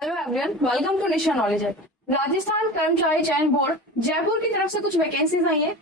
Hello everyone, welcome to Nisha knowledge है। राजस्थान कर्मचारी चयन बोर्ड जयपुर की तरफ से कुछ वैकेंसीज आई है।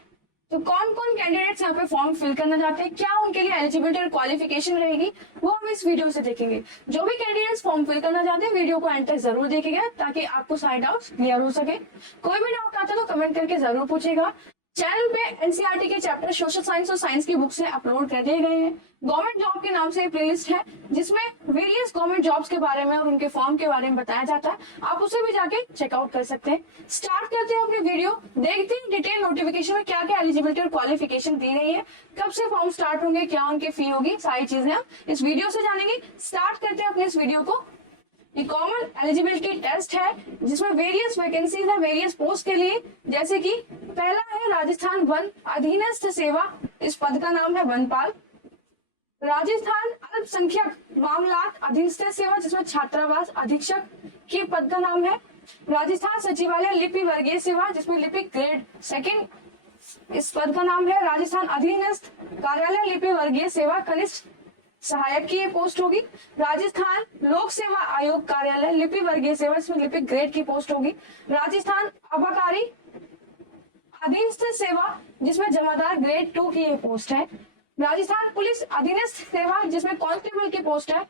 तो कौन कौन कैंडिडेट्स यहाँ पे फॉर्म फिल करना चाहते हैं, क्या उनके लिए एलिजिबिलिटी और क्वालिफिकेशन रहेगी, वो हम इस वीडियो से देखेंगे। जो भी कैंडिडेट्स फॉर्म फिल करना चाहते हैं वीडियो को एंड तक जरूर देखेगा ताकि आपको सारे डाउट्स क्लियर हो सके। कोई भी डाउट आता है तो कमेंट करके जरूर पूछेगा। चैनल पे एनसीईआरटी के चैप्टर सोशल साइंस और साइंस की बुक्स है अपलोड कर दिए गए हैं। गवर्नमेंट जॉब के नाम से एक प्लेलिस्ट है जिसमें वेरियस गवर्नमेंट जॉब्स के बारे में और उनके फॉर्म के बारे में बताया जाता है। आप उसे भी जाके चेकआउट कर सकते हैं। स्टार्ट करते हैं अपनी वीडियो, देखते हैं डिटेल नोटिफिकेशन में क्या क्या एलिजिबिलिटी और क्वालिफिकेशन दी रही है, कब से फॉर्म स्टार्ट होंगे, क्या उनकी फी होगी, सारी चीजें हम इस वीडियो से जानेंगे। स्टार्ट करते हैं अपने इस वीडियो को। ये कॉमन एलिजिबिलिटी टेस्ट है जिसमें वेरियस वैकेंसीज है वेरियस पोस्ट के लिए। जैसे कि पहला है राजस्थान वन अधीनस्थ सेवा, इस पद का नाम है वनपाल। राजस्थान अल्पसंख्यक मामलात अधीनस्थ सेवा जिसमें छात्रावास अधीक्षक के पद का नाम है। राजस्थान सचिवालय लिपि वर्गीय सेवा जिसमें लिपिक ग्रेड सेकंड, इस पद का नाम है। राजस्थान अधीनस्थ कार्यालय लिपि वर्गीय सेवा कनिष्ठ सहायक की ये पोस्ट होगी। राजस्थान लोक सेवा आयोग कार्यालय लिपि वर्गीय सेवा इसमें लिपिक ग्रेड की पोस्ट होगी। राजस्थान अबाकारी अधीनस्थ सेवा जिसमें जमादार ग्रेड 2 की ये पोस्ट है। राजस्थान पुलिस अधीनस्थ सेवा जिसमें कांस्टेबल की पोस्ट है।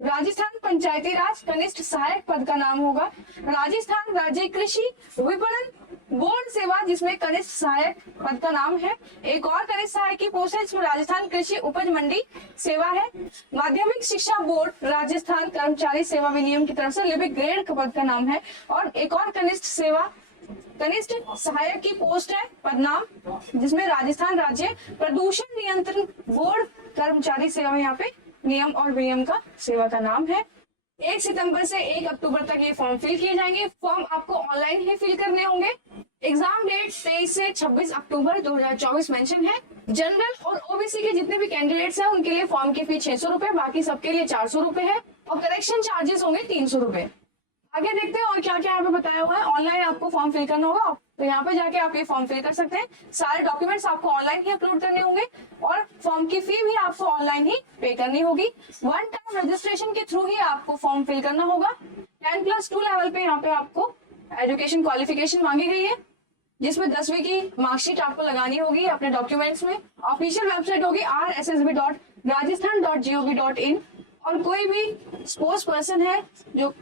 राजस्थान पंचायती राज कनिष्ठ सहायक पद का नाम होगा। राजस्थान राज्य कृषि विपणन बोर्ड सेवा जिसमें कनिष्ठ सहायक पद का नाम है। एक और कनिष्ठ सहायक की पोस्ट है जिसमें राजस्थान कृषि उपज मंडी सेवा है। माध्यमिक शिक्षा बोर्ड राजस्थान कर्मचारी सेवा विनियम की तरफ से लिपिक ग्रेड पद का नाम है। और एक और कनिष्ठ सेवा कनिष्ठ सहायक की पोस्ट है पद नाम जिसमें राजस्थान राज्य प्रदूषण नियंत्रण बोर्ड कर्मचारी सेवा, यहाँ पे नियम और विनियम का सेवा का नाम है। 1 सितंबर से 1 अक्टूबर तक ये फॉर्म फिल किए जाएंगे। फॉर्म आपको ऑनलाइन ही फिल करने होंगे। एग्जाम डेट 23 से 26 अक्टूबर 2024 मेंशन है। जनरल और ओबीसी के जितने भी कैंडिडेट्स हैं उनके लिए फॉर्म की फी 600 रुपए, बाकी सबके लिए 400 रुपए है और करेक्शन चार्जेस होंगे 300 रुपए। आगे देखते हैं और क्या क्या यहाँ पे बताया हुआ है। ऑनलाइन आपको फॉर्म फिल करना होगा तो यहाँ पे जाके आप ये फॉर्म फिल कर सकते हैं। सारे डॉक्यूमेंट्स आपको ऑनलाइन ही अपलोड करने होंगे और फॉर्म की फी भी आपको ऑनलाइन ही पे करनी होगी। वन टाइम रजिस्ट्रेशन के थ्रू ही आपको फॉर्म फिल करना होगा। 10+2 लेवल पे यहाँ पे आपको एजुकेशन क्वालिफिकेशन मांगी गई है जिसमें 10वीं की मार्कशीट आपको लगानी होगी अपने डॉक्यूमेंट्स में। ऑफिशियल वेबसाइट होगी rssb.rajasthan.gov.in। और कोई भी स्पोर्ट्स पर्सन है जो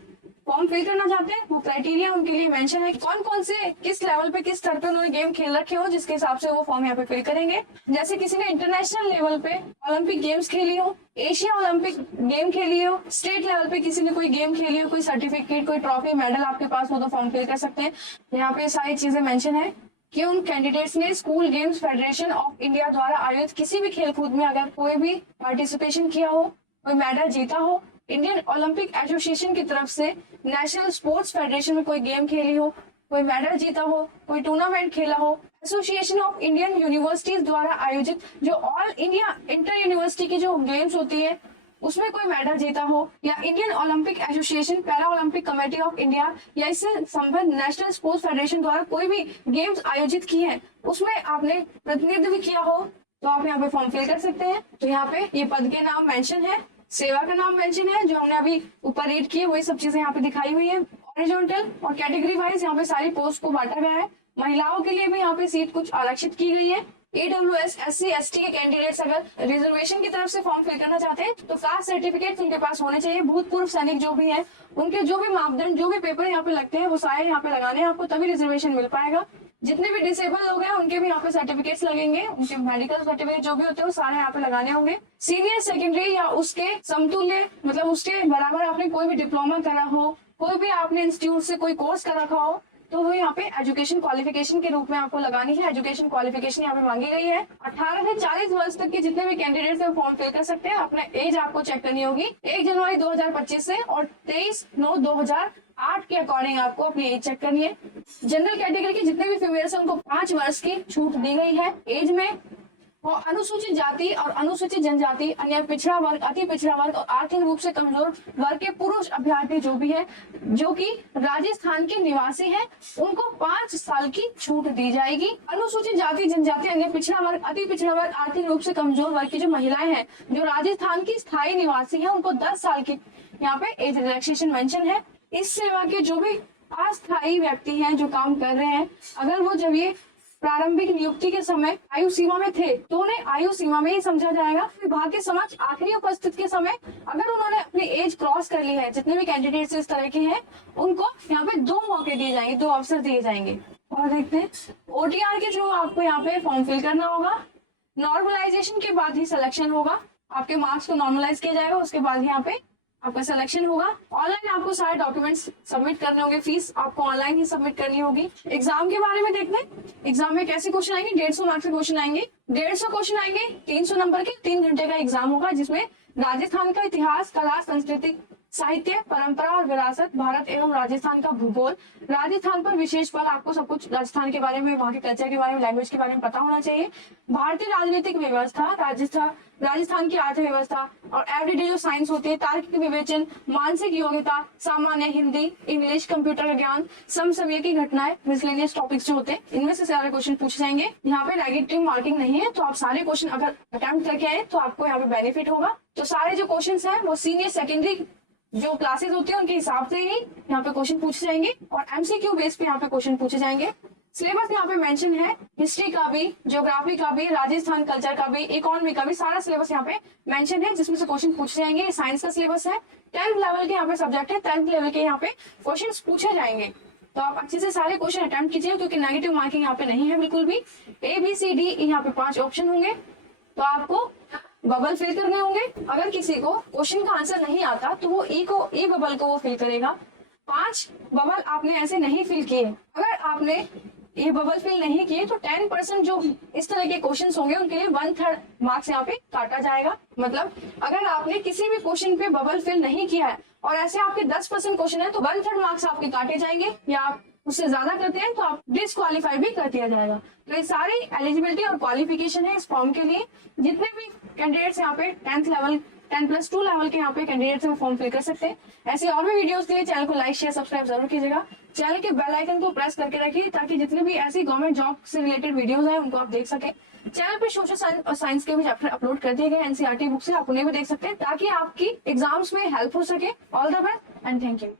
फॉर्म फिल करना चाहते हैं वो क्राइटेरिया उनके लिए मेंशन है कौन कौन से किस लेवल पे किस स्तर पे उन्होंने गेम खेल रखे हो, जिसके हिसाब से वो फॉर्म यहाँ पे फिल करेंगे। जैसे किसी ने इंटरनेशनल लेवल पे ओलंपिक गेम्स खेली हो, एशिया ओलंपिक गेम खेली हो, स्टेट लेवल पे किसी ने कोई गेम खेली हो, कोई सर्टिफिकेट कोई ट्रॉफी मेडल आपके पास हो तो फॉर्म फिल कर सकते हैं। यहाँ पे सारी चीजें मेंशन है कि उन कैंडिडेट्स ने school games federation of India द्वारा आयोजित किसी भी खेलकूद में अगर कोई भी पार्टिसिपेशन किया हो, कोई मेडल जीता हो, इंडियन ओलंपिक एसोसिएशन की तरफ से नेशनल स्पोर्ट्स फेडरेशन में कोई गेम खेली हो, कोई मेडल जीता हो, कोई टूर्नामेंट खेला हो, एसोसिएशन ऑफ इंडियन यूनिवर्सिटीज द्वारा आयोजित जो ऑल इंडिया इंटर यूनिवर्सिटी की जो गेम्स होती है उसमें कोई मेडल जीता हो, या Indian Olympic association para Olympic committee of India या इससे संबद्ध नेशनल स्पोर्ट्स फेडरेशन द्वारा कोई भी गेम्स आयोजित की है उसमें आपने प्रतिनिधित्व किया हो तो आप यहाँ पे फॉर्म फिल कर सकते हैं। तो यहाँ पे ये पद के नाम मेंशन है, सेवा का नाम मेंशन है, जो हमने अभी ऊपर रीड किए वही सब चीजें यहाँ पे दिखाई हुई है। हॉरिजॉन्टल और कैटेगरी वाइज यहाँ पे सारी पोस्ट को बांटा गया है। महिलाओं के लिए भी यहाँ पे सीट कुछ आरक्षित की गई है। AWS SC ST के कैंडिडेट्स अगर रिजर्वेशन की तरफ से फॉर्म फिल करना चाहते हैं तो कास्ट सर्टिफिकेट उनके पास होने चाहिए। भूतपूर्व सैनिक जो भी है उनके जो भी मापदंड जो भी पेपर यहाँ पे लगते हैं वो सारे यहाँ पे लगाने हैं आपको, तभी रिजर्वेशन मिल पाएगा। जितने भी डिसेबल लोग हैं उनके भी यहाँ पे सर्टिफिकेट्स लगेंगे, उनके मेडिकल सर्टिफिकेट जो भी होते हैं वो सारे यहाँ पे लगाने होंगे। सीनियर सेकेंडरी या उसके समतुल्य मतलब उसके बराबर आपने कोई भी डिप्लोमा करा हो, कोई भी आपने इंस्टीट्यूट से कोई कोर्स कर रखा हो तो वो यहाँ पे एजुकेशन क्वालिफिकेशन के रूप में आपको लगानी है। एजुकेशन क्वालिफिकेशन यहाँ पे मांगी गई है। 18 से 40 वर्ष तक के जितने भी कैंडिडेट्स हैं फॉर्म फिल कर सकते हैं। अपने एज आपको चेक करनी होगी 1 जनवरी 2025 से और 23/9/2008 के अकॉर्डिंग आपको अपनी एज चेक करनी है। जनरल कैटेगरी के जितने भी फीमेल्स हैं उनको 5 वर्ष की छूट दी गई है एज में। और अनुसूचित जाति और अनुसूचित जनजाति, अन्य पिछड़ा वर्ग, अति पिछड़ा वर्ग और आर्थिक रूप से कमजोर वर्ग के पुरुष अभ्यर्थी जो भी है जो कि राजस्थान के निवासी हैं उनको 5 साल की छूट दी जाएगी। अनुसूचित जाति जनजाति, अन्य पिछड़ा वर्ग, अति पिछड़ा वर्ग, आर्थिक रूप से कमजोर वर्ग की जो महिलाएं हैं जो राजस्थान की स्थायी निवासी हैं उनको 10 साल की यहाँ पे एज रिलैक्सेशन मेंशन है। इस सेवा के जो भी अस्थायी व्यक्ति हैं जो काम कर रहे हैं, अगर वो जब ये प्रारंभिक नियुक्ति के समय आयु सीमा में थे तो उन्हें आयु सीमा में ही समझा जाएगा। विभाग के समक्ष आखिरी उपस्थित के समय अगर उन्होंने अपनी एज क्रॉस कर ली है, जितने भी कैंडिडेट्स इस तरह के हैं उनको यहाँ पे 2 मौके दिए जाएंगे, 2 अवसर दिए जाएंगे। और देखते हैं OTR के थ्रू आपको यहाँ पे फॉर्म फिल करना होगा। नॉर्मलाइजेशन के बाद ही सिलेक्शन होगा, आपके मार्क्स को नॉर्मलाइज किया जाएगा, उसके बाद यहाँ पे आपका सिलेक्शन होगा। ऑनलाइन आपको सारे डॉक्यूमेंट्स सबमिट करने होंगे, फीस आपको ऑनलाइन ही सबमिट करनी होगी। एग्जाम के बारे में देखते हैं, एग्जाम में कैसे क्वेश्चन आएंगे। 150 मार्क्स के क्वेश्चन आएंगे, 150 क्वेश्चन आएंगे, 300 नंबर के 3 घंटे का एग्जाम होगा, जिसमें राजस्थान का इतिहास, कला, संस्कृति, साहित्य, परंपरा और विरासत, भारत एवं राजस्थान का भूगोल, राजस्थान पर विशेष बल, आपको सब कुछ राजस्थान के बारे में, वहाँ के कल्चर के बारे में, लैंग्वेज के बारे में पता होना चाहिए। भारतीय राजनीतिक व्यवस्था, राजस्थान की अर्थव्यवस्था और एवरीडे जो साइंस होती है, तार्किक विवेचन, मानसिक योग्यता, सामान्य हिंदी, इंग्लिश, कंप्यूटर विज्ञान, समसामयिक की घटनाएं, मिसलेनियस टॉपिक्स जो होते हैं, इनमें से सारे क्वेश्चन पूछे जाएंगे। यहाँ पे नेगेटिव मार्किंग नहीं है, तो आप सारे क्वेश्चन अगर अटेम्प्ट करके आए तो आपको यहाँ पे बेनिफिट होगा। तो सारे जो क्वेश्चन है वो सीनियर सेकेंडरी जो क्लासेस होती है उनके हिसाब से ही यहाँ पे क्वेश्चन पूछे जाएंगे और MCQ बेस पे यहाँ पे क्वेश्चन पूछे जाएंगे। सिलेबस यहाँ पे मेंशन है, हिस्ट्री का भी, ज्योग्राफी का भी, राजस्थान कल्चर का भी, इकोनॉमी का भी, सारा सिलेबस यहाँ पे मेंशन है जिसमें से क्वेश्चन पूछे जाएंगे। साइंस का सिलेबस है, 10th लेवल के यहाँ पे सब्जेक्ट है, 10th लेवल के यहाँ पे क्वेश्चन पूछे जाएंगे। तो आप अच्छे से सारे क्वेश्चन अटेम्प्ट कीजिए, क्योंकि नेगेटिव मार्किंग यहाँ पे नहीं है बिल्कुल भी। ABCD यहाँ पे 5 ऑप्शन होंगे, तो आपको बबल फिल करने होंगे। अगर किसी को क्वेश्चन का आंसर नहीं आता तो वो ई बबल को वो फिल करेगा। 5 बबल आपने ऐसे नहीं फिल किए, अगर आपने ये बबल फिल नहीं किए तो 10% जो इस तरह के क्वेश्चंस होंगे उनके लिए 1/3 मार्क्स यहाँ पे काटा जाएगा। मतलब अगर आपने किसी भी क्वेश्चन पे बबल फिल नहीं किया है और ऐसे आपके 10% क्वेश्चन है तो 1/3 मार्क्स आपके काटे जाएंगे, या आप उससे ज्यादा करते हैं तो आप डिसक्वालीफाई भी कर दिया जाएगा। तो ये सारी एलिजिबिलिटी और क्वालिफिकेशन है इस फॉर्म के लिए। जितने भी कैंडिडेट्स यहाँ पे 10th लेवल 10+2 लेवल के यहाँ पे कैंडिडेट्स वो फॉर्म फिल कर सकते हैं। ऐसे और भी वीडियोस के लिए चैनल को लाइक शेयर सब्सक्राइब जरूर कीजिएगा। चैनल के बेल आइकन को प्रेस करके रखिए ताकि जितने भी ऐसी गवर्नमेंट जॉब से रिलेटेड वीडियोस हैं उनको आप देख सके। चैनल पे सोशल और साइंस के भी चैप्टर अपलोड कर दिए गए NCERT बुक से, आप उन्हें भी देख सकते हैं ताकि आपकी एग्जाम्स में हेल्प हो सके। All the best and thank you.